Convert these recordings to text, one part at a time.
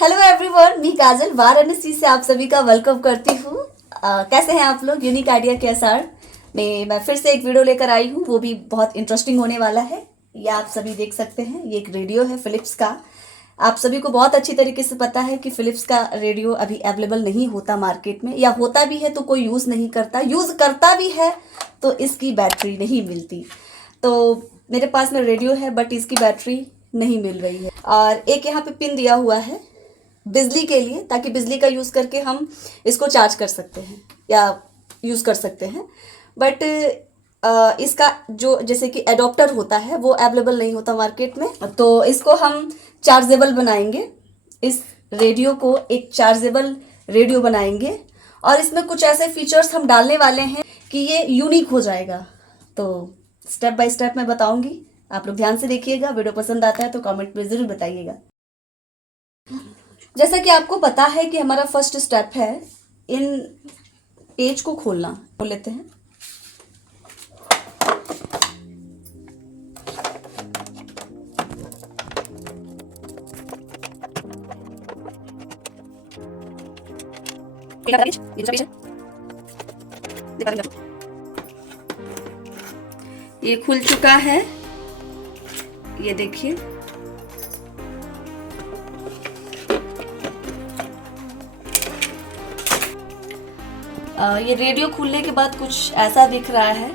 Hello everyone, मैं काजल वाराणसी से आप सभी का वेलकम करती हूँ। कैसे हैं आप लोग? यूनिक आइडिया के अनुसार मैं फिर से एक वीडियो लेकर आई हूँ, वो भी बहुत इंटरेस्टिंग होने वाला है। ये आप सभी देख सकते हैं, ये एक रेडियो है फिलिप्स का। आप सभी को बहुत अच्छी तरीके से पता है कि फिलिप्स का रेडियो अभी अवेलेबल नहीं होता मार्केट में, या होता भी है तो कोई यूज़ नहीं करता, यूज़ करता भी है तो इसकी बैटरी नहीं मिलती। तो मेरे पास में रेडियो है बट इसकी बैटरी नहीं मिल रही है। और एक यहाँ पे पिन दिया हुआ है बिजली के लिए, ताकि बिजली का यूज़ करके हम इसको चार्ज कर सकते हैं या यूज़ कर सकते हैं। बट इसका जो जैसे कि एडोप्टर होता है वो अवेलेबल नहीं होता मार्केट में, तो इसको हम चार्जेबल बनाएंगे। इस रेडियो को एक चार्जेबल रेडियो बनाएंगे और इसमें कुछ ऐसे फीचर्स हम डालने वाले हैं कि ये यूनिक हो जाएगा। तो स्टेप बाय स्टेप मैं बताऊंगी, आप लोग ध्यान से देखिएगा। वीडियो पसंद आता है तो कमेंट में ज़रूर बताइएगा। जैसा कि आपको पता है कि हमारा फर्स्ट स्टेप है इन पेज को खोलना। खोल लेते हैं। ये खुल चुका है, ये देखिए। ये रेडियो खुलने के बाद कुछ ऐसा दिख रहा है।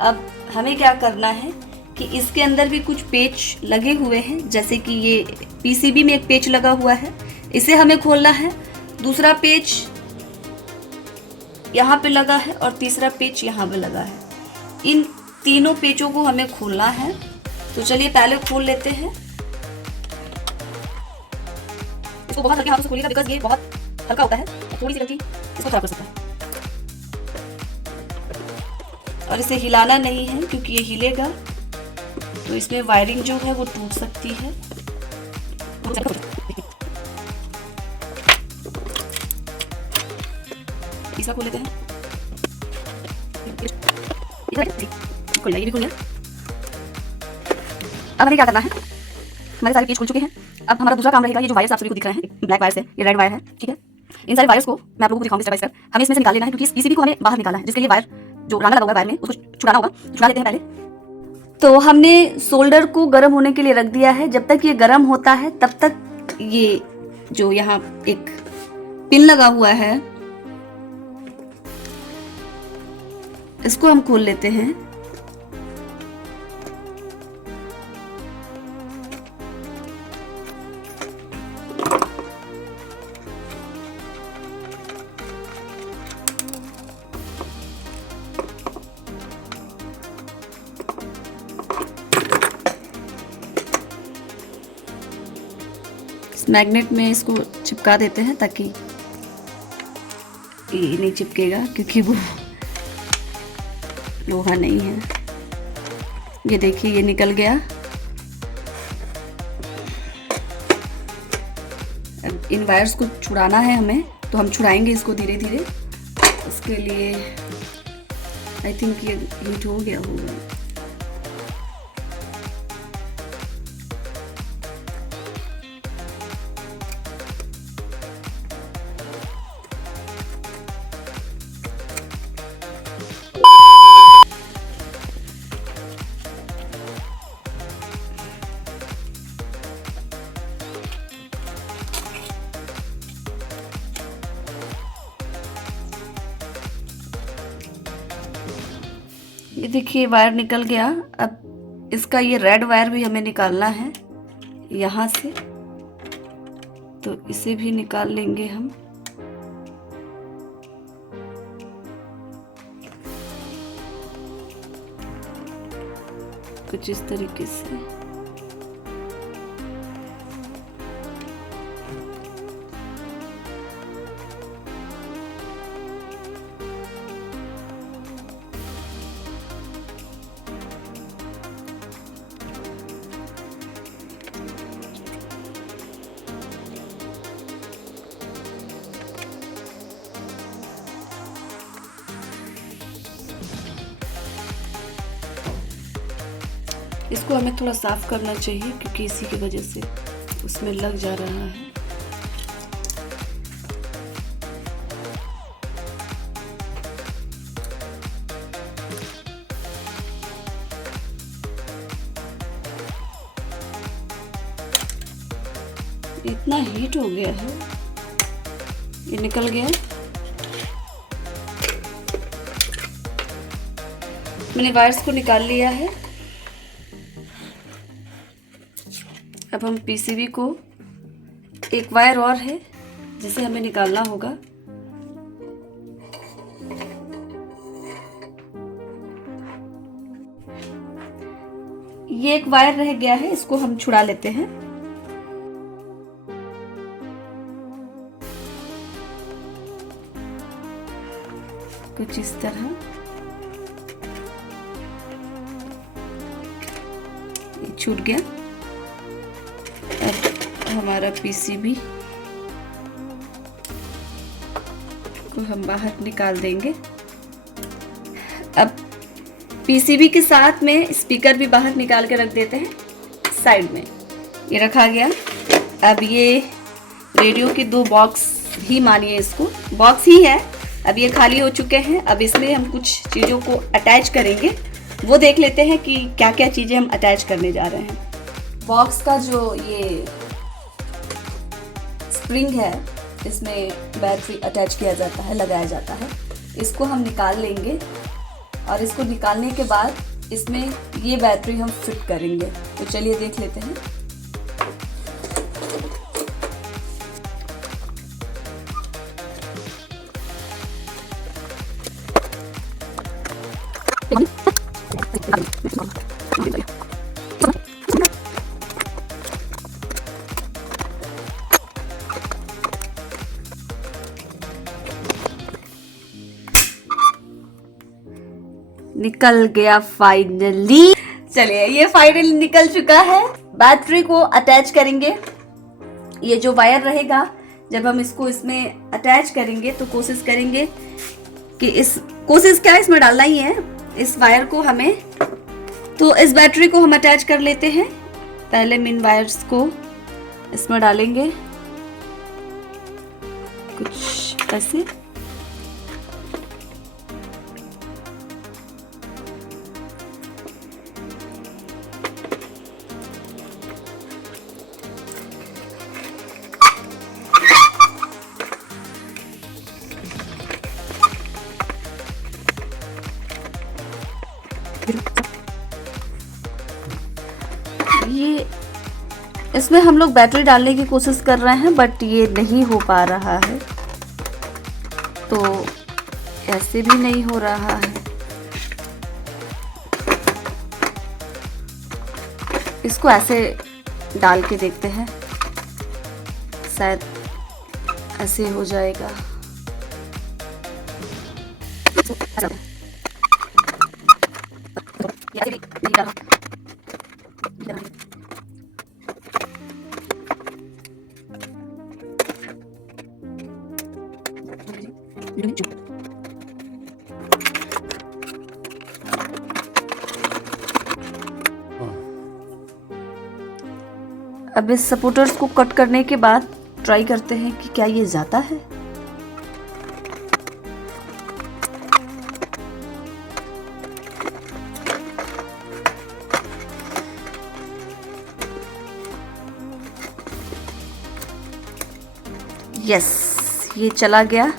अब हमें क्या करना है कि इसके अंदर भी कुछ पेच लगे हुए हैं, जैसे कि ये पीसीबी में एक पेच लगा हुआ है, इसे हमें खोलना है। दूसरा पेच यहाँ पे लगा है और तीसरा पेच यहाँ पे लगा है। इन तीनों पेचों को हमें खोलना है। तो चलिए पहले खोल लेते हैं। इसको बहुत हल्के हाथों से खोलिएगा, बिकॉज ये बहुत हल्का होता है, थोड़ी सी गलती इसको खराब कर सकता है। और इसे हिलाना नहीं है, क्योंकि ये हिलेगा तो इसमें वायरिंग जो है वो टूट सकती है। तीसरा खोल लेते हैं। खुल गया, ये भी खुल गया। अब हमें क्या करना है, हमारे सारे पेज खुल चुके हैं। अब हमारा दूसरा काम रहेगा, ये जो वायर्स आप सभी को दिख रहे हैं, ब्लैक वायर्स है, ये रेड वायर है, ठीक है। इन सारे वायर्स को मैं आप लोगों को दिखाऊंगी स्टेप बाय स्टेप। हमें इसमें से निकाल लेना है, क्योंकि इस पीसीबी को हमें बाहर निकालना है, जिसके लिए वायर जो रांगा लगा हुआ है वायर में उसको छुड़ाना होगा। छुड़ा लेते हैं पहले। तो हमने सोल्डर को गर्म होने के लिए रख दिया है। जब तक ये गर्म होता है तब तक ये जो यहाँ एक पिन लगा हुआ है इसको हम खोल लेते हैं। मैग्नेट में इसको चिपका देते हैं, ताकि ये नहीं चिपकेगा, क्योंकि वो लोहा नहीं है। ये देखिए, ये निकल गया। अब इन वायर्स को छुड़ाना है हमें, तो हम छुड़ाएंगे इसको धीरे धीरे। उसके लिए आई थिंक ये हीट हो गया होगा। ये देखिए, वायर निकल गया। अब इसका ये रेड वायर भी हमें निकालना है यहाँ से, तो इसे भी निकाल लेंगे हम। कुछ इस तरीके से। इसको हमें थोड़ा साफ करना चाहिए, क्योंकि इसी की वजह से उसमें लग जा रहा है। इतना हीट हो गया है, ये निकल गया। मैंने वायर्स को निकाल लिया है। अब हम पीसीबी को, एक वायर और है जिसे हमें निकालना होगा। ये एक वायर रह गया है, इसको हम छुड़ा लेते हैं। कुछ इस तरह ये छूट गया। अब हमारा पीसीबी को हम बाहर निकाल देंगे। अब पीसीबी के साथ में स्पीकर भी बाहर निकाल के रख देते हैं साइड में। ये रखा गया। अब ये रेडियो के 2 बॉक्स ही मानिए, इसको बॉक्स ही है। अब ये खाली हो चुके हैं। अब इसमें हम कुछ चीज़ों को अटैच करेंगे, वो देख लेते हैं कि क्या क्या चीज़ें हम अटैच करने जा रहे हैं। बॉक्स का जो ये स्प्रिंग है, इसमें बैटरी अटैच किया जाता है, लगाया जाता है। इसको हम निकाल लेंगे और इसको निकालने के बाद इसमें ये बैटरी हम फिट करेंगे। तो चलिए देख लेते हैं। निकल गया फाइनली। चलिए, ये फाइनली निकल चुका है। बैटरी को अटैच करेंगे। ये जो वायर रहेगा, जब हम इसको इसमें अटैच करेंगे तो कोशिश करेंगे कि कोशिश क्या इसमें डालना ही है, इस वायर को हमें। तो इस बैटरी को हम अटैच कर लेते हैं। पहले मेन वायर्स को इसमें डालेंगे कुछ ऐसे। ये इसमें हम लोग बैटरी डालने की कोशिश कर रहे हैं, बट ये नहीं हो पा रहा है। तो ऐसे भी नहीं हो रहा है। इसको ऐसे डाल के देखते हैं, शायद ऐसे हो जाएगा। अब इस सपोर्टर्स को कट करने के बाद ट्राई करते हैं कि क्या ये जाता है। यस, ये चला गया।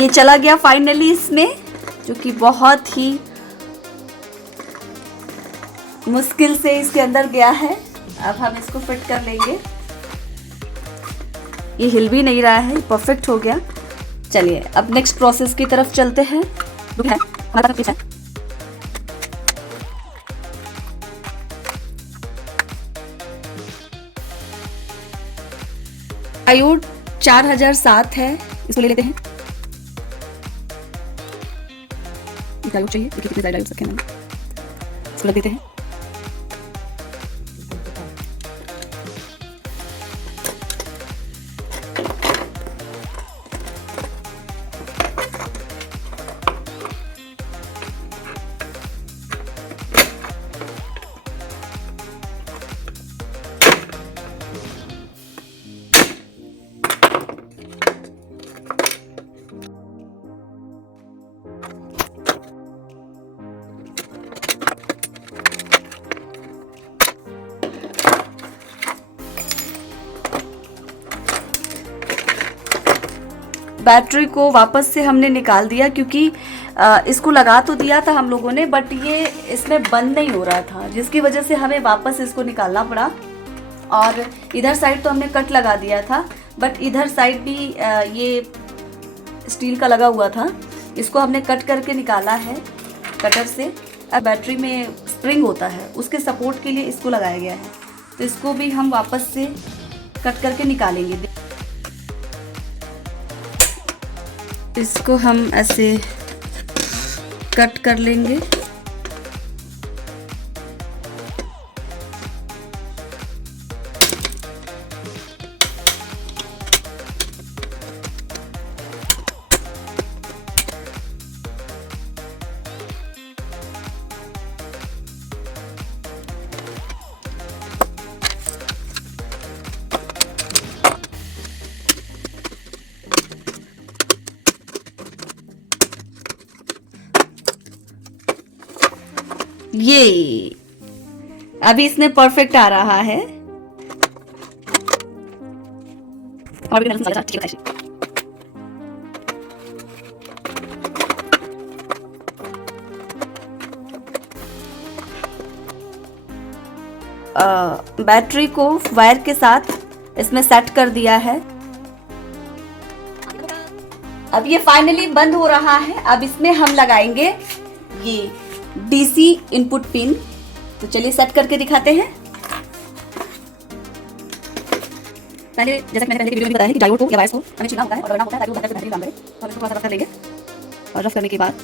ये चला गया फाइनली इसमें, जो कि बहुत ही मुश्किल से इसके अंदर गया है। अब हम इसको फिट कर लेंगे। ये हिल भी नहीं रहा है, परफेक्ट हो गया। चलिए अब नेक्स्ट प्रोसेस की तरफ चलते हैं। डायोड 4007 है, इसको ले लेते हैं। डायोड चाहिए, देखिए कितने डायोड रखे हैं, इसको लग देते हैं। बैटरी को वापस से हमने निकाल दिया, क्योंकि इसको लगा तो दिया था हम लोगों ने, बट ये इसमें बंद नहीं हो रहा था, जिसकी वजह से हमें वापस इसको निकालना पड़ा। और इधर साइड तो हमने कट लगा दिया था, बट इधर साइड भी ये स्टील का लगा हुआ था, इसको हमने कट करके निकाला है कटर से। अब बैटरी में स्प्रिंग होता है, उसके सपोर्ट के लिए इसको लगाया गया है, तो इसको भी हम वापस से कट करके निकालेंगे। इसको हम ऐसे कट कर लेंगे। ये अभी इसमें परफेक्ट आ रहा है। और भी बैटरी को वायर के साथ इसमें सेट कर दिया है। अब ये फाइनली बंद हो रहा है। अब इसमें हम लगाएंगे ये डीसी इनपुट पिन। तो चलिए सेट करके दिखाते हैं। पहले जैसा कि मैंने पहले की वीडियो में बताया है कि डायोड को या वायर्स को हमें छूना होता है और रगड़ना होता है ताकि वो बैटरी काम करे। तो हम इसको थोड़ा सा रफ कर लेंगे और रफ करने के बाद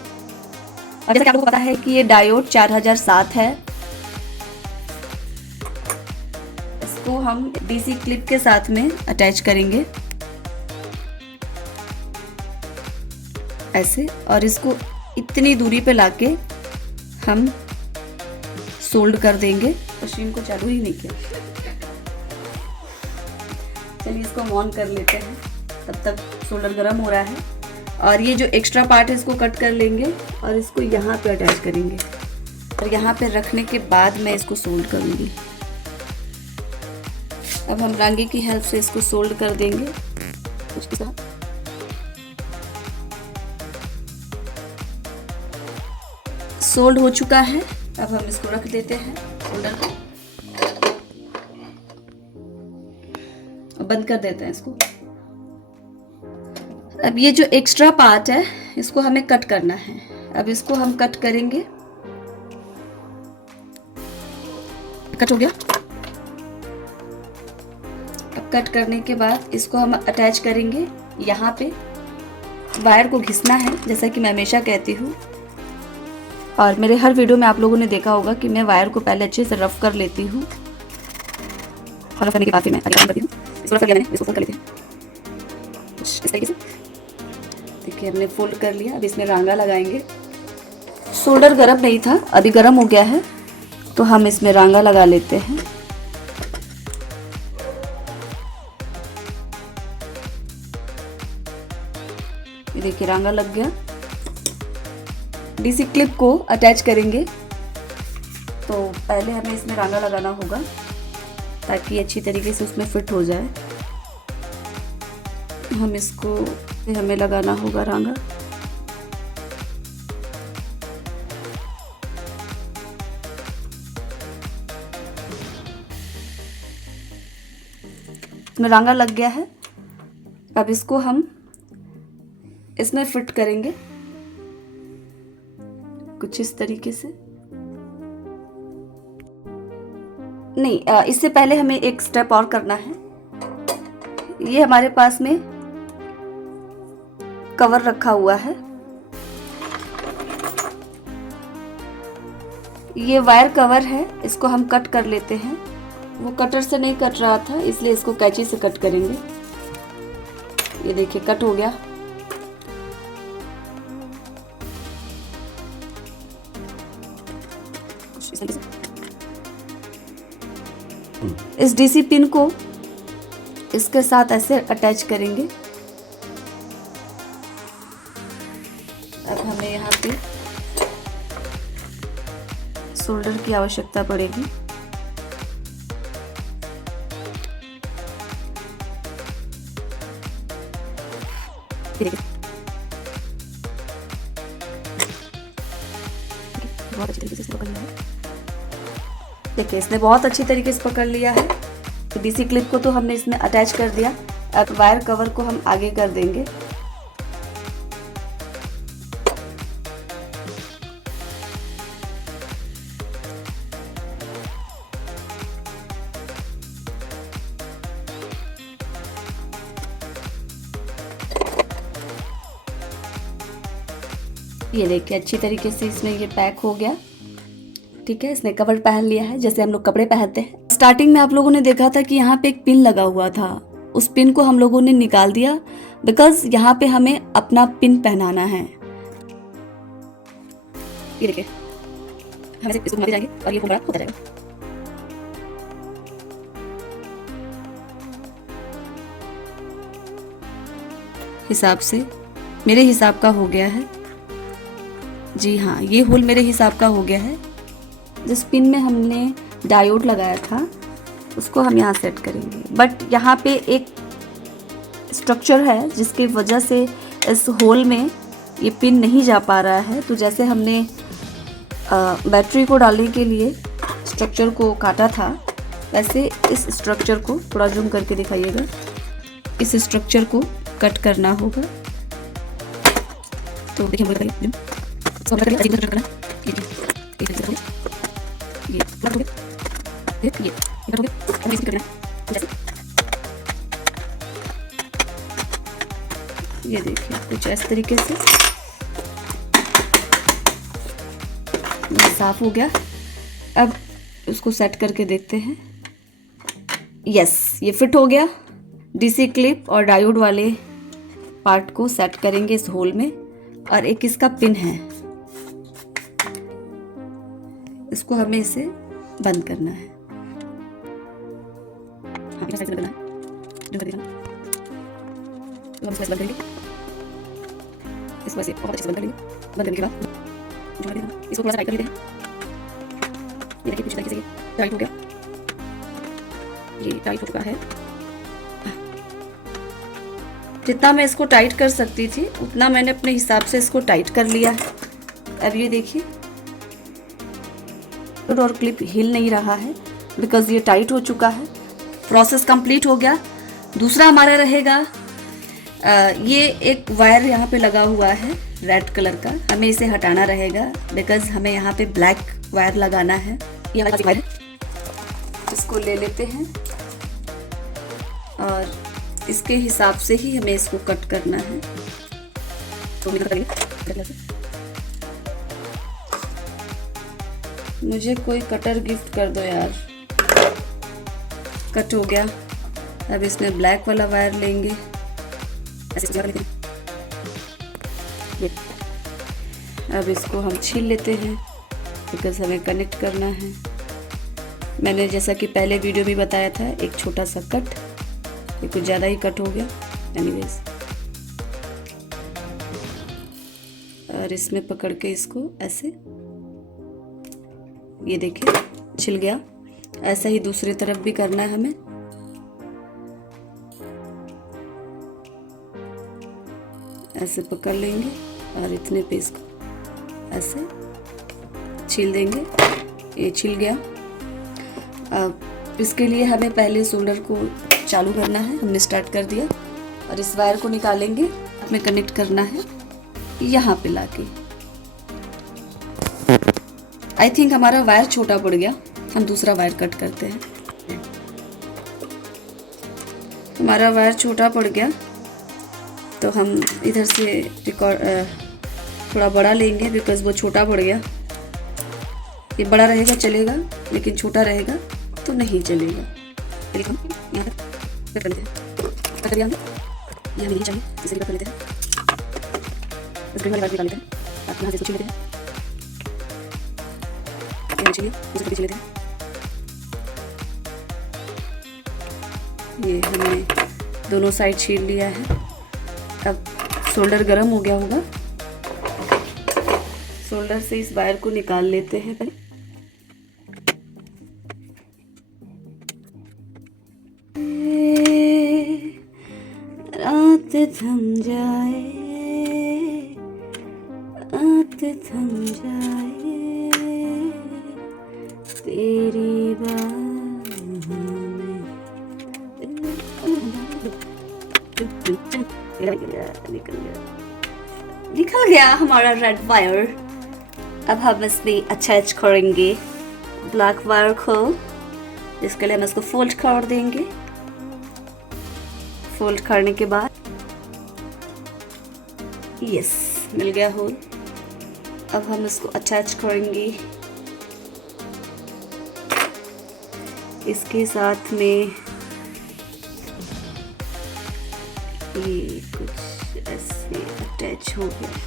और जैसा कि आप लोगों को पता है कि ये डायोड 4007 है। इसको हम डीसी क्लिप के साथ में अटैच करेंगे ऐसे, और इसको इतनी दूरी पे लाके हम सोल्ड कर देंगे। मशीन को चालू ही नहीं किया। चलिए इसको हम ऑन कर लेते हैं, तब तक सोल्डर गर्म हो रहा है। और ये जो एक्स्ट्रा पार्ट है इसको कट कर लेंगे और इसको यहाँ पे अटैच करेंगे और यहाँ पे रखने के बाद मैं इसको सोल्ड करूँगी। अब हम रांगे की हेल्प से इसको सोल्ड कर देंगे उसके साथ। सोल्ड हो चुका है। अब हम इसको रख देते हैं सोल्डर को, बंद कर देते हैं इसको। अब ये जो एक्स्ट्रा पार्ट है इसको हमें कट करना है। अब इसको हम कट करेंगे। कट हो गया। अब कट करने के बाद इसको हम अटैच करेंगे। यहाँ पे वायर को घिसना है, जैसा कि मैं हमेशा कहती हूँ, और मेरे हर वीडियो में आप लोगों ने देखा होगा कि मैं वायर को पहले अच्छे से रफ कर लेती हूँ और रफ करने के बाद फिर मैं आगे काम करती हूँ। इसको रफ कर लिया मैंने, इसको फोल्ड कर लेते हैं इस तरीके से। देखिए हमने फोल्ड कर लिया। अब इसमें रांगा लगाएंगे। सोल्डर गर्म नहीं था, अभी गर्म हो गया है, तो हम इसमें रांगा लगा लेते हैं। ये देखिए रांगा लग गया। डीसी क्लिप को अटैच करेंगे। तो पहले हमें इसमें रांगा लगाना होगा ताकि अच्छी तरीके से उसमें फिट हो जाए। हमें लगाना होगा रांगा। इसमें रांगा लग गया है। अब इसको हम इसमें फिट करेंगे कुछ इस तरीके से। नहीं, इससे पहले हमें एक स्टेप और करना है। ये हमारे पास में कवर रखा हुआ है। ये वायर कवर है, इसको हम कट कर लेते हैं। वो कटर से नहीं कट रहा था, इसलिए इसको कैंची से कट करेंगे। ये देखिए कट हो गया। इस डीसी पिन को इसके साथ ऐसे अटैच करेंगे। अब हमें यहाँ पे सोल्डर की आवश्यकता पड़ेगी। ये देखिए बहुत अच्छी तरीके से इसने पकड़ लिया है। देखिए इसने बहुत अच्छी तरीके से पकड़ लिया है। डीसी क्लिप को तो हमने इसमें अटैच कर दिया। अब वायर कवर को हम आगे कर देंगे। ये देखिए अच्छी तरीके से इसमें ये पैक हो गया। ठीक है, इसने कवर पहन लिया है जैसे हम लोग कपड़े पहनते हैं। स्टार्टिंग में आप लोगों ने देखा था कि यहाँ पे एक पिन लगा हुआ था, उस पिन को हम लोगों ने निकाल दिया बिकॉज यहाँ पे हमें अपना पिन पहनाना है। ये देखिए हम ऐसे इसको घुमाते जाएंगे और ये बड़ा होता जाएगा। हिसाब से मेरे हिसाब का हो गया है। जी हाँ, ये होल मेरे हिसाब का हो गया है। जिस पिन में हमने डायोड लगाया था उसको हम यहाँ सेट करेंगे, बट यहाँ पे एक स्ट्रक्चर है जिसकी वजह से इस होल में ये पिन नहीं जा पा रहा है। तो जैसे हमने बैटरी को डालने के लिए स्ट्रक्चर को काटा था, वैसे इस स्ट्रक्चर को थोड़ा जूम करके दिखाइएगा, इस स्ट्रक्चर को कट करना होगा। तो देखिए ये देखिए कुछ इस तरीके से साफ हो गया। अब उसको सेट करके देखते हैं। यस, ये फिट हो गया। डीसी क्लिप और डायोड वाले पार्ट को सेट करेंगे इस होल में, और एक इसका पिन है, इसको हमें इसे बंद करना है। हाँ, इस साइड से बंद करना है, जो कर देना। तो हम इसको बंद करेंगे, इसको ऐसे बहुत अच्छे से बंद करेंगे। बंद करने के बाद जो कर देना, इसको थोड़ा सा टाइट कर लेते हैं। ये देखिए कुछ तरीके से ये टाइट हो गया, ये टाइट हो चुका है। जितना मैं इसको टाइट कर सकती थी उतना मैंने अपने हिसाब से इसको टाइट कर लिया है। अब ये देखिए और क्लिप हिल नहीं रहा है बिकॉज ये टाइट हो चुका है। प्रोसेस कंप्लीट हो गया। दूसरा हमारा रहेगा ये एक वायर यहाँ पे लगा हुआ है रेड कलर का, हमें इसे हटाना रहेगा बिकॉज हमें यहाँ पे ब्लैक वायर लगाना है। ये हमारा वायर है, इसको ले लेते हैं और इसके हिसाब से ही हमें इसको कट करना है। तो मुझे कोई कटर गिफ्ट कर दो यार। कट हो गया। अब इसमें ब्लैक वाला वायर लेंगे, ऐसे लगा लेते हैं। अब इसको हम छील लेते हैं बिकॉज हमें कनेक्ट करना है। मैंने जैसा कि पहले वीडियो में बताया था, एक छोटा सा कट, ये कुछ ज़्यादा ही कट हो गया। एनीवेज, और इसमें पकड़ के इसको ऐसे, ये देखिए छिल गया। ऐसा ही दूसरी तरफ भी करना है हमें। ऐसे पकड़ लेंगे और इतने पे इसको ऐसे छील देंगे। ये छिल गया। अब इसके लिए हमें पहले सोल्डर को चालू करना है। हमने स्टार्ट कर दिया और इस वायर को निकालेंगे, हमें कनेक्ट करना है यहाँ पे लाके। आई थिंक हमारा वायर छोटा पड़ गया, हम दूसरा वायर कट करते हैं। हमारा वायर छोटा पड़ गया तो हम इधर से थोड़ा बड़ा लेंगे बिकॉज वो छोटा पड़ गया। ये बड़ा रहेगा चलेगा, लेकिन छोटा रहेगा तो नहीं चलेगा। चलिए हम यहाँ तक कर लेते हैं। कर दिया हमने, ये हमें नहीं चाहिए, इसे कट कर लेते हैं। इस ग्रीन वाले वायर निकाल लेते हैं, ताकि यहाँ से छील लेते हैं। ये छीलिए, दूसरे छील लेते हैं। ये हमने दोनों साइड छील लिया है। अब शोल्डर गर्म हो गया होगा, शोल्डर से इस वायर को निकाल लेते हैं पहले। रात थम जाए, आंख थम जाए, तेरी बाहों में। निकल गया हमारा रेड वायर। अब हम इसमें अटैच करेंगे ब्लैक वायर को, इसके लिए हम इसको फोल्ड कर देंगे। फोल्ड करने के बाद यस, मिल गया होल। अब हम इसको अटैच करेंगे इसके साथ में। ये कुछ ऐसे अटैच हो गया।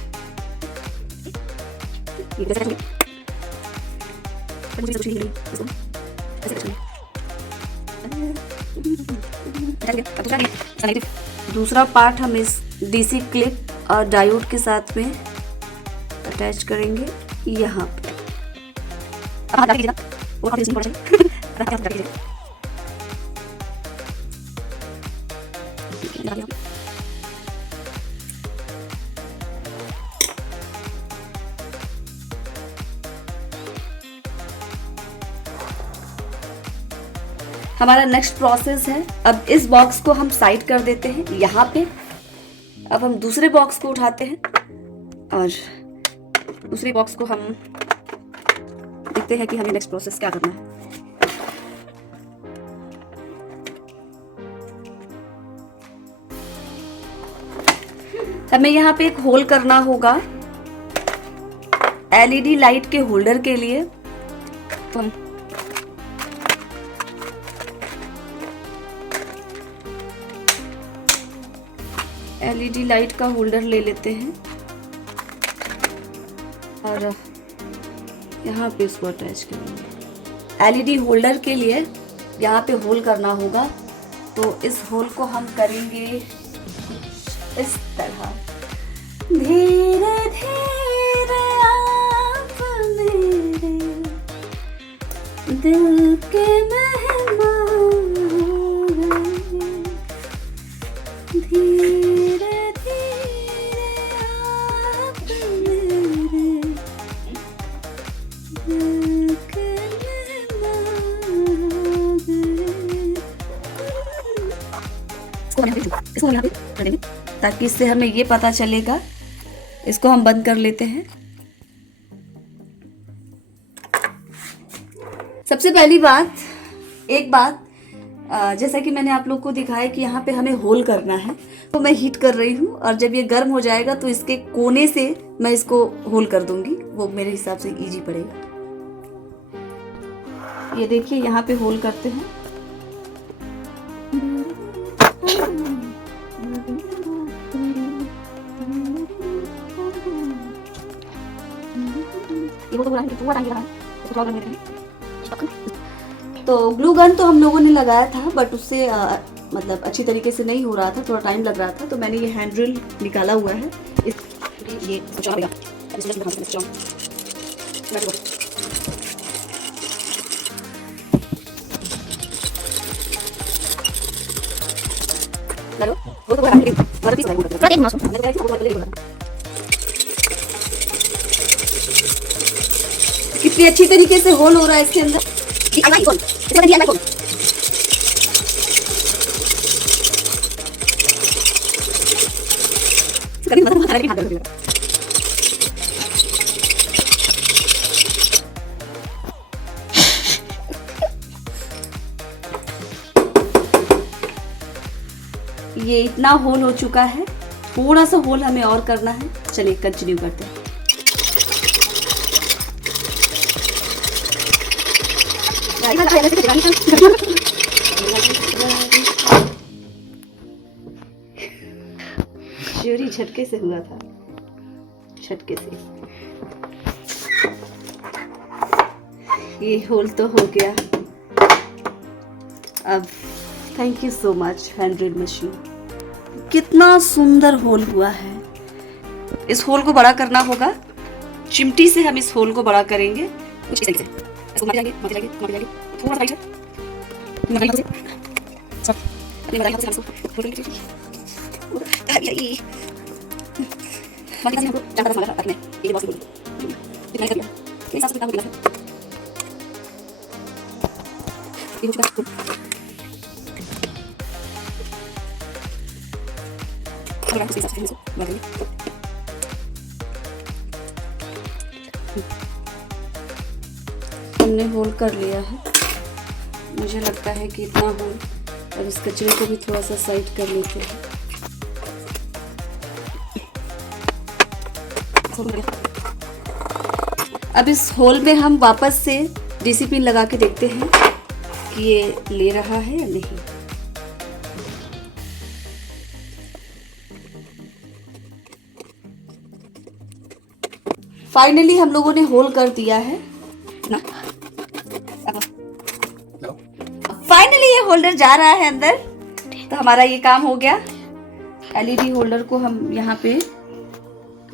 दूसरा पार्ट हम इस डीसी क्लिप और डायोड के साथ में अटैच करेंगे यहाँ पे। हमारा नेक्स्ट प्रोसेस है, अब इस बॉक्स को हम साइड कर देते हैं यहाँ पे। अब हम दूसरे बॉक्स को उठाते हैं और दूसरे बॉक्स को हम देखते हैं कि हमें नेक्स्ट प्रोसेस क्या करना है। हमें यहाँ पे एक होल करना होगा एलईडी लाइट के होल्डर के लिए। तो हम एलईडी लाइट का होल्डर ले लेते हैं और यहाँ पे इसको अटैच करेंगे। एलईडी होल्डर के लिए यहाँ पे होल करना होगा, तो इस होल को हम करेंगे इस तरह। धीरे धीरे आप मेरे दिल के मेहमान हो गए, धीरे धीरे आप मेरे दिल के मेहमान हो गए। इसको यहाँ पे कर देंगे ताकि इससे हमें ये पता चलेगा। इसको हम बंद कर लेते हैं। सबसे पहली बात, एक बात, जैसा कि मैंने आप लोग को दिखाया कि यहाँ पे हमें होल करना है, तो मैं हीट कर रही हूँ और जब ये गर्म हो जाएगा तो इसके कोने से मैं इसको होल कर दूंगी, वो मेरे हिसाब से इजी पड़ेगा। ये देखिए यहाँ पे होल करते हैं। तो ग्लू गन तो हम लोगों ने लगाया था, बट उससे मतलब अच्छी तरीके से नहीं हो रहा था, थोड़ा टाइम लग रहा था। तो मैंने ये हैंड ड्रिल निकाला हुआ है। ये कितनी अच्छी तरीके से होल हो रहा है इसके अंदर। ये इतना होल हो चुका है, थोड़ा सा होल हमें और करना है। चलिए कंटिन्यू करते हैं। चोरी झटके से हुआ था, झटके से। ये होल तो हो गया। अब thank you so much hand drill machine. कितना सुंदर होल हुआ है। इस होल को बड़ा करना होगा, चिमटी से हम इस होल को बड़ा करेंगे कुछ इस तरीके से। इसको मार जाएंगे थोड़ा सा राइट ये हमको ज्यादा सामान रखना है, ये बॉक्स बोल कितना कर दिया, ये हिसाब से कितना हो गया ये कुछ का अगर उसी हिसाब से इसको बना लेंगे। हमने होल कर लिया है, मुझे लगता है कि इतना होल। और इस कचरे को भी थोड़ा सा साइड कर लेते हैं। अब इस होल में हम वापस से डीसी पिन लगा के देखते हैं कि ये ले रहा है या नहीं। फाइनली हम लोगों ने होल कर दिया है ना। फाइनली ये होल्डर जा रहा है अंदर, तो हमारा ये काम हो गया। एलईडी होल्डर को हम यहाँ पे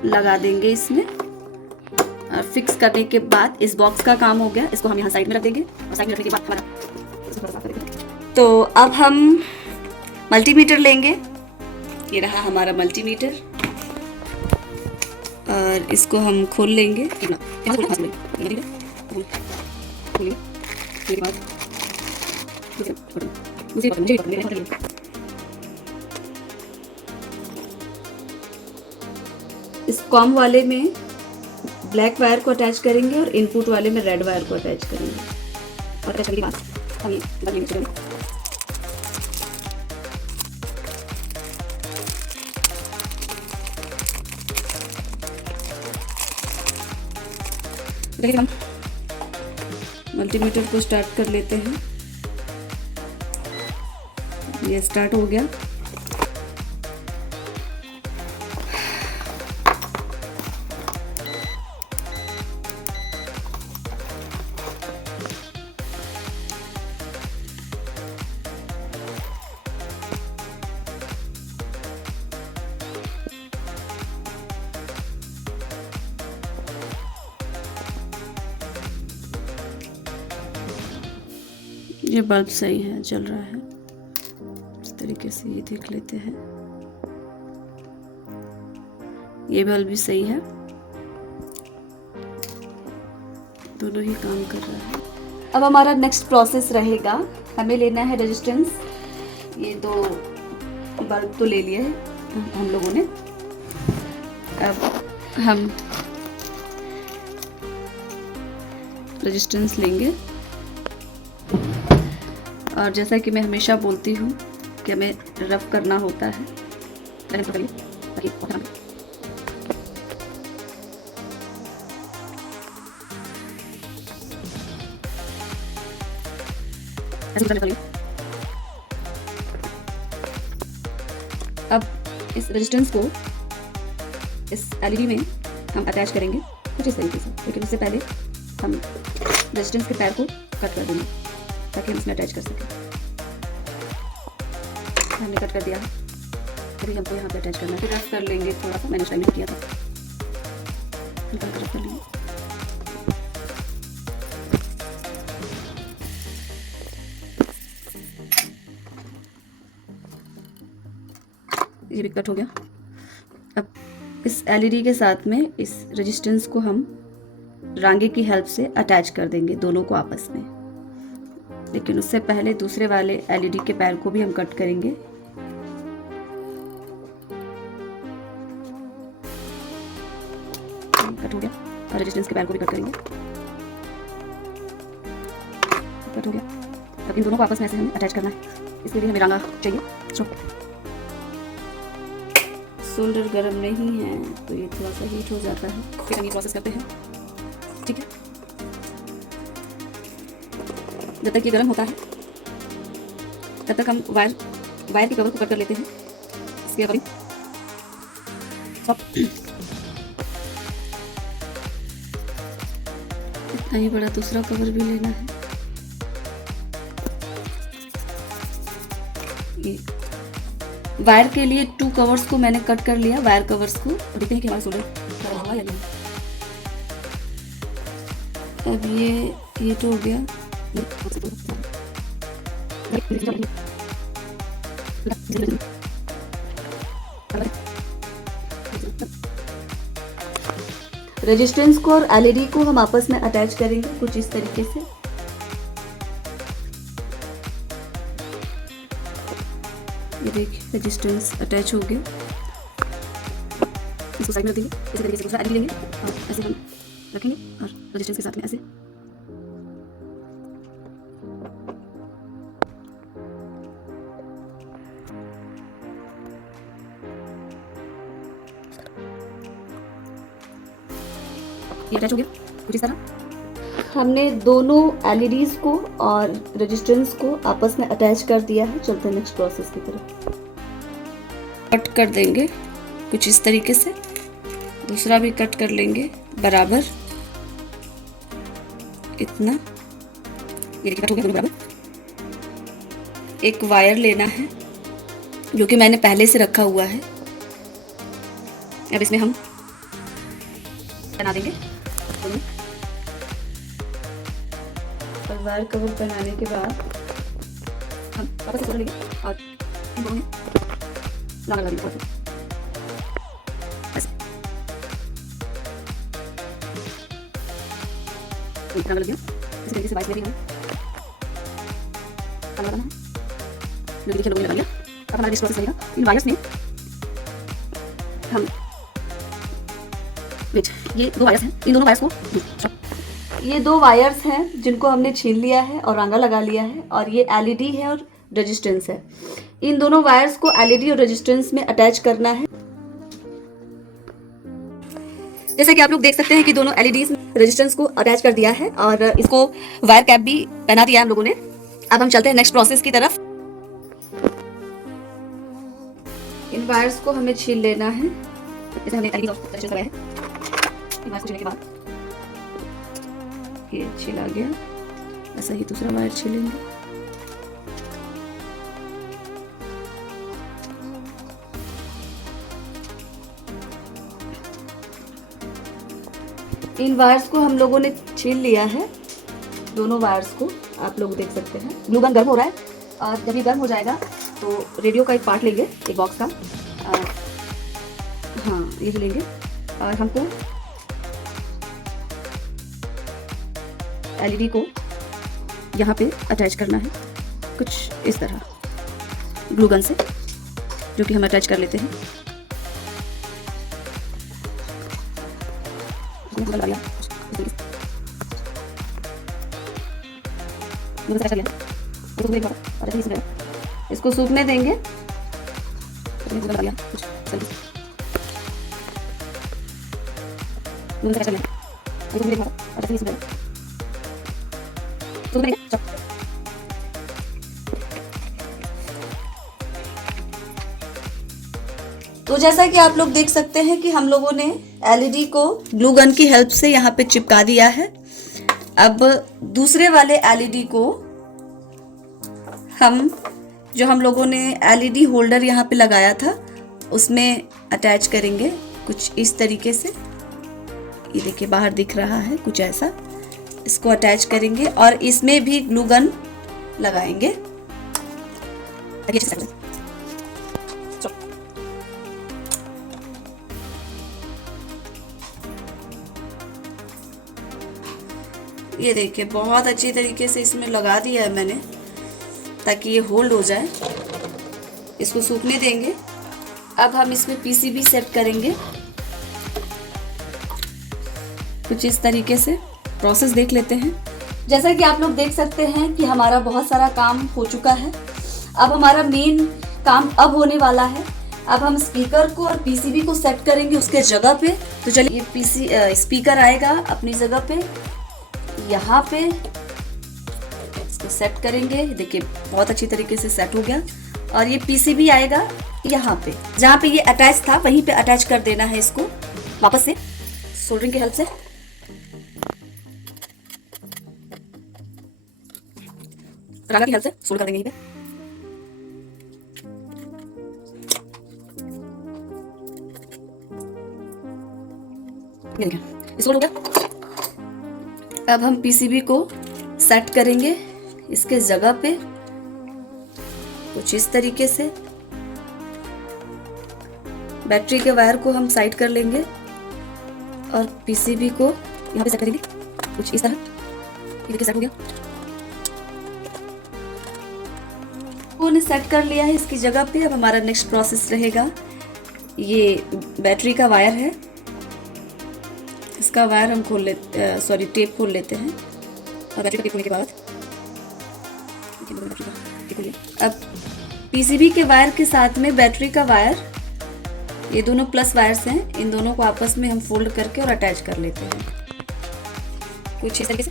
लगा देंगे इसमें, और फिक्स करने के बाद इस बॉक्स का काम हो गया। इसको हम यहाँ साइड में रख देंगे, और साइड में रखने के बाद हमारा तो अब हम मल्टीमीटर लेंगे। ये रहा हमारा मल्टीमीटर, और इसको हम खोल लेंगे। इस कॉम वाले में ब्लैक वायर को अटैच करेंगे और इनपुट वाले में रेड वायर को अटैच करेंगे, और अटैच करने के बाद हम ये बदलेंगे चलेंगे। देखिए हम मल्टीमीटर को स्टार्ट कर लेते हैं। ये स्टार्ट हो गया। ये बल्ब सही है, चल रहा है। इस तरीके से ये देख लेते हैं। ये बल्ब भी सही है, दोनों ही काम कर रहा है। अब हमारा नेक्स्ट प्रोसेस रहेगा, हमें लेना है रेजिस्टेंस। ये दो बल्ब तो ले लिए हैं हम लोगों ने। अब हम रेजिस्टेंस लेंगे, और जैसा कि मैं हमेशा बोलती हूँ कि हमें रफ करना होता है। अब इस रेजिस्टेंस को इस एलईडी में हम अटैच करेंगे कुछ इस तरीके से, लेकिन उससे पहले हम रेजिस्टेंस के पैर को कट कर देंगे ताकि हम इसमें अटैच कर सकें। हमने कट कर दिया, अभी हमको यहाँ पे अटैच करना है। फिर रफ कर लेंगे थोड़ा सा, मैंने टाइम किया था, हल्का रफ कर लेंगे। ये भी कट हो गया। अब इस एलईडी के साथ में इस रेजिस्टेंस को हम रांगे की हेल्प से अटैच कर देंगे दोनों को आपस में, लेकिन उससे पहले दूसरे वाले एलईडी के पैर को भी हम कट करेंगे। कट हो गया, और रेजिस्टेंस के पैर को भी कट करेंगे। कट हो गया। अब इन दोनों को आपस में ऐसे हमें अटैच करना है, इसके लिए हमें रांगा चाहिए। सोल्डर गर्म नहीं है तो ये थोड़ा सा हीट हो जाता है, फिर हम ये प्रोसेस करते हैं। ठीक है, जब तक ये गर्म होता है तब तक हम वायर के कवर को कट कर लेते हैं। इसके अकॉर्डिंग इतना ही बड़ा दूसरा कवर भी लेना है। ये वायर के लिए 2 कवर्स को मैंने कट कर लिया, वायर कवर्स को। और देखते हैं कि हमारा सोल्डर खराब हुआ या नहीं। अब ये तो हो गया। रेजिस्टेंस को और एलईडी को हम आपस में अटैच करेंगे कुछ इस तरीके से। ये देखिए रेजिस्टेंस अटैच हो गया। इसको साइड में रख देंगे, इसी तरीके से दूसरा एलईडी लेंगे और ऐसे हम रखेंगे और रेजिस्टेंस के साथ में ऐसे। ये अटैच हो गया कुछ इस तरह। हमने दोनों एलईडीज को और रेजिस्टेंस को आपस में अटैच कर दिया है। चलते हैं नेक्स्ट प्रोसेस की तरफ। कट कर देंगे कुछ इस तरीके से, दूसरा भी कट कर लेंगे बराबर इतना। ये कट हो गया बराबर। एक वायर लेना है जो कि मैंने पहले से रखा हुआ है। अब इसमें हम बना देंगे और वायर कवर बनाने के बाद हम वापस से लेंगे और इन दोनों में लगा देंगे। इतना लग गया। इस तरीके से वाइस लेंगे हम लगाना है। देखिए लोगों ने लगा लिया। अब हमारा प्रोसेस रहेगा इन वायर्स में हम ये दो वायर्स हैं, इन दोनों वायर्स को ये दो वायर्स हैं जिनको हमने छीन लिया है और रांगा लगा लिया है और ये एलईडी है और रेजिस्टेंस है। इन दोनों वायर्स को एलईडी और रेजिस्टेंस में अटैच करना है। जैसा कि आप लोग देख सकते हैं कि दोनों एलईडीज रेजिस्टेंस को अटैच कर दिया है और इसको वायर कैप भी पहना दिया है हम लोगों ने। अब हम चलते हैं नेक्स्ट प्रोसेस की तरफ। इन वायर्स को हमें छीन लेना है। जैसे हमने एलईडी और रेजिस्टेंस लगाया है, इन वायर्स को छीलने के बाद ये छिला गया। ऐसा ही दूसरा वायर छिलेंगे। इन वायर्स को हम लोगों ने छील लिया है, दोनों वायर्स को आप लोग देख सकते हैं। ग्लू गन गर्म हो रहा है और जब ये गर्म हो जाएगा तो रेडियो का एक पार्ट लेंगे, एक बॉक्स का। हाँ ये भी लेंगे और हमको एलईडी को यहाँ पे अटैच करना है कुछ इस तरह ग्लू गन से, जो कि हम अटैच कर लेते हैं। इसको सूखने देंगे। तो जैसा कि आप लोग देख सकते हैं कि हम लोगों ने एलईडी को ग्लू गन की हेल्प से यहाँ पे चिपका दिया है। अब दूसरे वाले एलईडी को हम लोगों ने एलईडी होल्डर यहाँ पे लगाया था उसमें अटैच करेंगे कुछ इस तरीके से। ये देखिए बाहर दिख रहा है कुछ ऐसा। इसको अटैच करेंगे और इसमें भी ग्लू गन लगाएंगे। ये देखिए बहुत अच्छी तरीके से इसमें लगा दिया है मैंने ताकि ये होल्ड हो जाए। इसको सूखने देंगे। अब हम इसमें पीसीबी सेट करेंगे कुछ इस तरीके से। प्रोसेस देख लेते हैं। जैसा कि आप लोग देख सकते हैं कि हमारा बहुत सारा काम हो चुका है। अब हमारा मेन काम अब होने वाला है। अब हम स्पीकर को और पीसीबी को सेट करेंगे उसके जगह पे। तो चलिए ये स्पीकर आएगा अपनी जगह पे, यहाँ पे इसको सेट करेंगे। देखिए बहुत अच्छी तरीके से सेट हो गया। और ये पीसीबी आएगा यहाँ पे, जहाँ पे ये अटैच था वहीं पे अटैच कर देना है इसको वापस से सोल्डरिंग की हेल्प से। रांगा की हेल्प से सोल्ड कर देंगे यहीं पे। ये देखिए इसको हो गया। अब हम पीसीबी को सेट करेंगे इसके जगह पे कुछ इस तरीके से। बैटरी के वायर को हम साइड कर लेंगे और पीसीबी को यहाँ पे सेट कर देंगे कुछ इस तरह। ये देखिए सेट हो गया। ने सेट कर लिया है इसकी जगह पे। अब हमारा नेक्स्ट प्रोसेस रहेगा, ये बैटरी का वायर है, इसका वायर हम खोल लेते, सॉरी टेप खोल लेते हैं। और बैटरी का टेप खोलने के बाद अब पीसीबी के वायर के साथ में बैटरी का वायर, ये दोनों प्लस वायर्स हैं, इन दोनों को आपस में हम फोल्ड करके और अटैच कर लेते हैं कुछ इस तरीके से।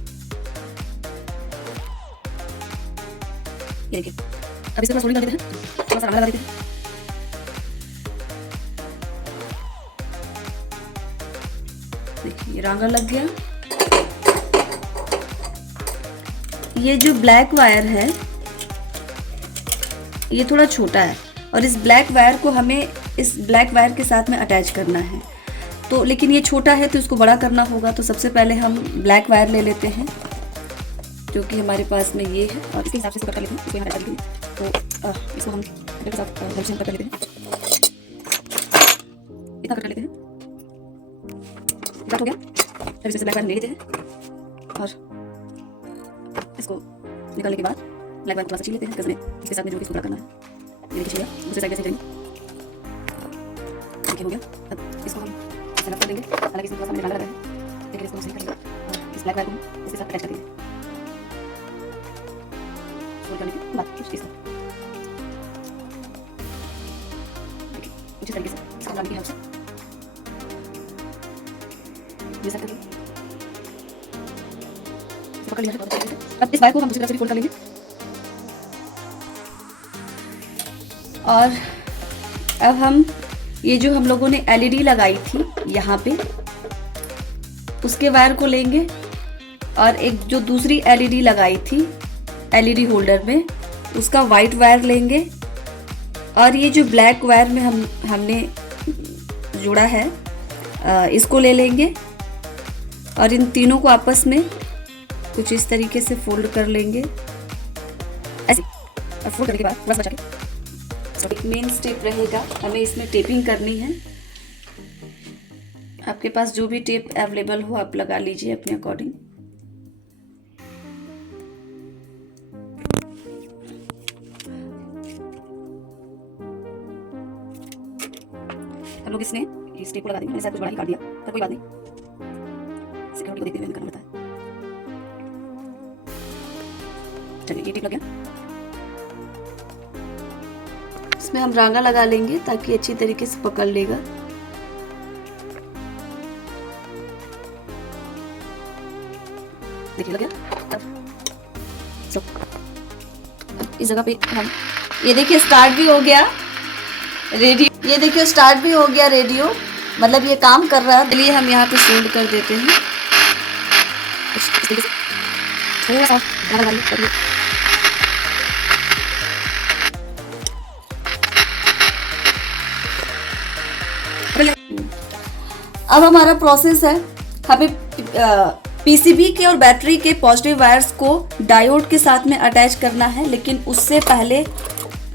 ये देखिए अब इसको फोल्डिंग कर देते हैं, थोड़ा सा लगा देते हैं। देखिए ये रांगा लग गया। ये जो ब्लैक वायर है ये थोड़ा छोटा है और इस ब्लैक वायर को हमें इस ब्लैक वायर के साथ में अटैच करना है। तो लेकिन ये छोटा है तो इसको बड़ा करना होगा। तो सबसे पहले हम ब्लैक वायर ले लेते हैं जो कि हमारे पास में ये है और इसके हिसाब से इसको कट कर लेते हैं। इसको यहाँ डाल देंगे तो इसको हम कटर के साथ कट कर लेते हैं। इतना कट कर लेते हैं, कट हो गया। फिर इसमें से ब्लैक वायर ले लेते हैं और इसको निकालने के बाद ब्लैक वायर थोड़ा सा छील लेते हैं कस में, इसके साथ में जो भी इसको बड़ा करना है। ये देखिए दूसरे साइड से करेंगे। देखिए हो गया। अब इसको हम सेट कर देंगे। हालांकि इसमें थोड़ा सा मैंने लगा है, लेकिन इसको सही करेंगे और इस ब्लैक वायर को इसके साथ अटैच कर देंगे। फोल्ड करने के बाद कुछ इस तरह देखिए उसी तरीके से इसको लगाने की हेल्प से ये सेट कर देंगे। पकड़ लिया है। अब इस वायर को हम दूसरी तरफ से फोल्ड कर लेंगे और अब हम ये जो हम लोगों ने एलईडी लगाई थी यहाँ पे उसके वायर को लेंगे और एक जो दूसरी एलईडी लगाई थी एलईडी होल्डर में उसका वाइट वायर लेंगे और ये जो ब्लैक वायर में हमने जोड़ा है इसको ले लेंगे और इन तीनों को आपस में कुछ इस तरीके से फोल्ड कर लेंगे ऐसे। और फोल्ड करने के बाद बस बचा के एक मेन स्टेप रहेगा, हमें इसमें टेपिंग करनी है। आपके पास जो भी टेप अवेलेबल हो आप लगा लीजिए अपने अकॉर्डिंग। हम लोग इसने इस टेप को लगा देंगे। मैंने शायद कुछ बड़ा ही काट दिया पर कोई बात नहीं, सिक्योरिटी को देखते हुए हमें करना पड़ता है। चलिए ये टेप लग गया। इसमें हम रांगा लगा लेंगे ताकि अच्छी तरीके से पकड़ लेगा। देखिए लग गया। अब इस जगह पे हम ये देखिए स्टार्ट भी हो गया रेडियो। ये देखिए स्टार्ट भी हो गया रेडियो, मतलब ये काम कर रहा है। चलिए हम यहाँ पे फोल्ड कर देते हैं थोड़ा सा। अब हमारा प्रोसेस है, हमें पीसीबी के और बैटरी के पॉजिटिव वायर्स को डायोड के साथ में अटैच करना है। लेकिन उससे पहले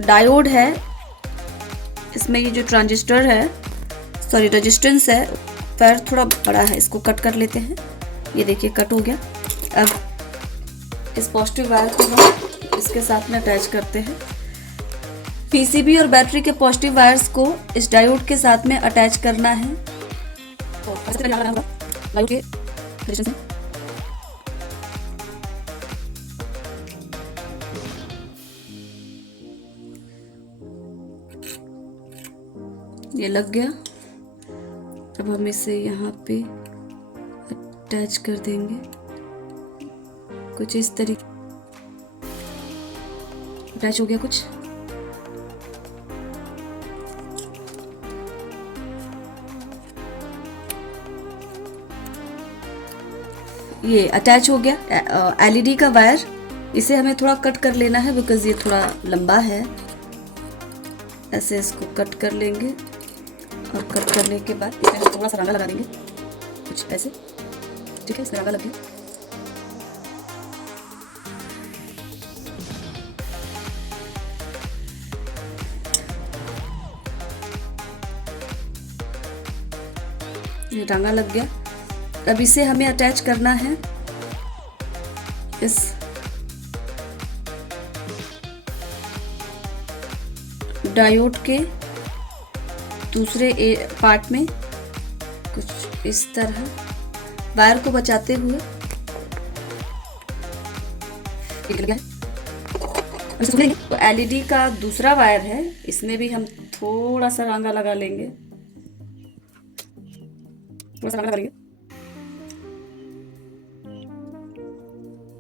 डायोड है इसमें, ये जो ट्रांजिस्टर है सॉरी रेजिस्टेंस है वायर थोड़ा बड़ा है, इसको कट कर लेते हैं। ये देखिए कट हो गया। अब इस पॉजिटिव वायर को हम इसके साथ में अटैच करते हैं। पीसीबी और बैटरी के पॉजिटिव वायर्स को इस डायोड के साथ में अटैच करना है। तो ऐसे करके लगाना होगा डायोड के रेजिस्टेंस में। ये लग गया। अब हम इसे यहाँ पे अटैच कर देंगे कुछ इस तरीके। अटैच हो गया कुछ। ये अटैच हो गया। एलईडी का वायर, इसे हमें थोड़ा कट कर लेना है बिकॉज ये थोड़ा लंबा है। ऐसे इसको कट कर लेंगे और कट करने के बाद इसमें हम थोड़ा सा रांगा लगा देंगे कुछ ऐसे। ठीक है, इसमें रांगा लग गया। ये टांगा लग गया। अब इसे हमें अटैच करना है इस डायोड के दूसरे पार्ट में, कुछ इस तरह वायर को बचाते हुए। तो एलईडी का दूसरा वायर है, इसमें भी हम थोड़ा सा रांगा लगा लेंगे, थोड़ा सा रांगा लगा लेंगे।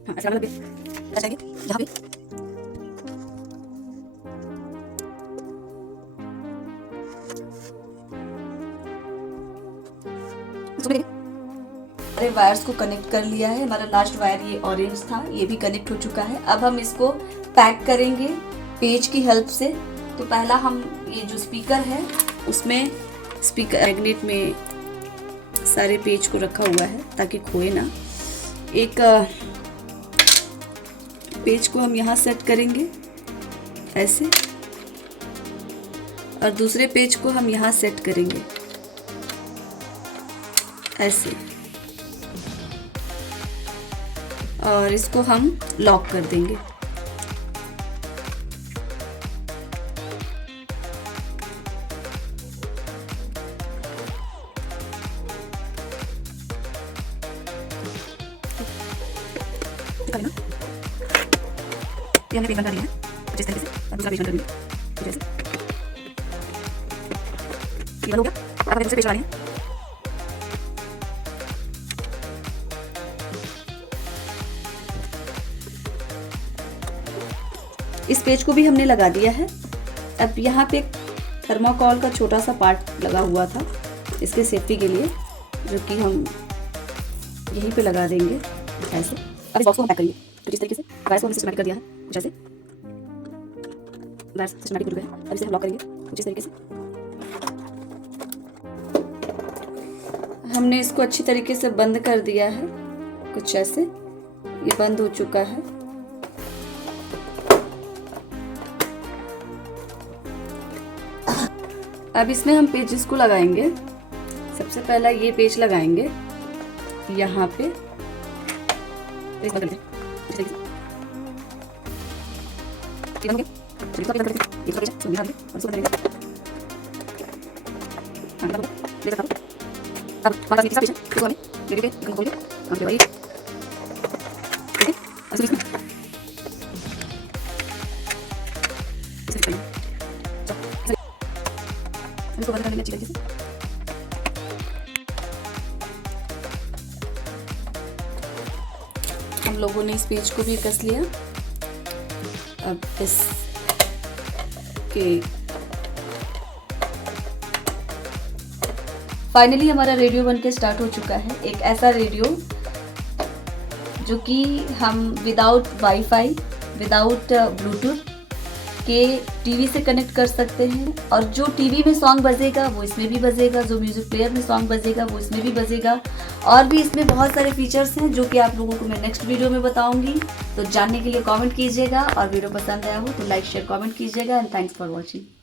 हाँ, ऐसा रांगा लगा देंगे यहाँ पे। हमारे वायर्स को कनेक्ट कर लिया है। हमारा लास्ट वायर ये ऑरेंज था, ये भी कनेक्ट हो चुका है। अब हम इसको पैक करेंगे पेज की हेल्प से। तो पहला हम ये जो स्पीकर है उसमें स्पीकर मैग्नेट में सारे पेज को रखा हुआ है ताकि खोए ना। एक पेज को हम यहाँ सेट करेंगे ऐसे, और दूसरे पेज को हम यहाँ सेट करेंगे ऐसे, और इसको हम लॉक कर देंगे। ये हमने पेज बंद कर दिया है कुछ इस तरीके से, और दूसरा पेज बंद कर दिया कुछ ऐसे। ये बंद हो गया। अब हम दूसरे पेज वाले हैं। इस पेज को भी हमने लगा दिया है। अब यहाँ पे थर्माकोल का छोटा सा पार्ट लगा हुआ था इसके सेफ्टी के लिए, जो कि हम यहीं पे लगा देंगे ऐसे। अब इस बॉक्स को हम पैक करेंगे कुछ इस तरीके से। वायर्स को हमने सिस्टमैटिक कर दिया है कुछ ऐसे, वायर्स सिस्टमैटिक जुड़ गए हैं। अब इसे हम लॉक करेंगे कुछ इस तरीके से। हमने इसको अच्छी तरीके से बंद कर दिया है कुछ ऐसे, ये बंद हो चुका है। अब इसमें हम पेजेस को लगाएंगे। सबसे पहला ये पेज लगाएंगे यहाँ पे, इसको बंद कर लेंगे अच्छी तरीके से। हम लोगों ने इस पेज को भी कस लिया। अब इस के फाइनली हमारा रेडियो बन के स्टार्ट हो चुका है। एक ऐसा रेडियो जो कि हम विदाउट वाईफाई, विदाउट ब्लूटूथ के टीवी से कनेक्ट कर सकते हैं, और जो टीवी में सॉन्ग बजेगा वो इसमें भी बजेगा, जो म्यूजिक प्लेयर में सॉन्ग बजेगा वो इसमें भी बजेगा। और भी इसमें बहुत सारे फीचर्स हैं जो कि आप लोगों को मैं नेक्स्ट वीडियो में बताऊंगी। तो जानने के लिए कमेंट कीजिएगा, और वीडियो पसंद आया हो तो लाइक शेयर कमेंट कीजिएगा। And thanks for watching.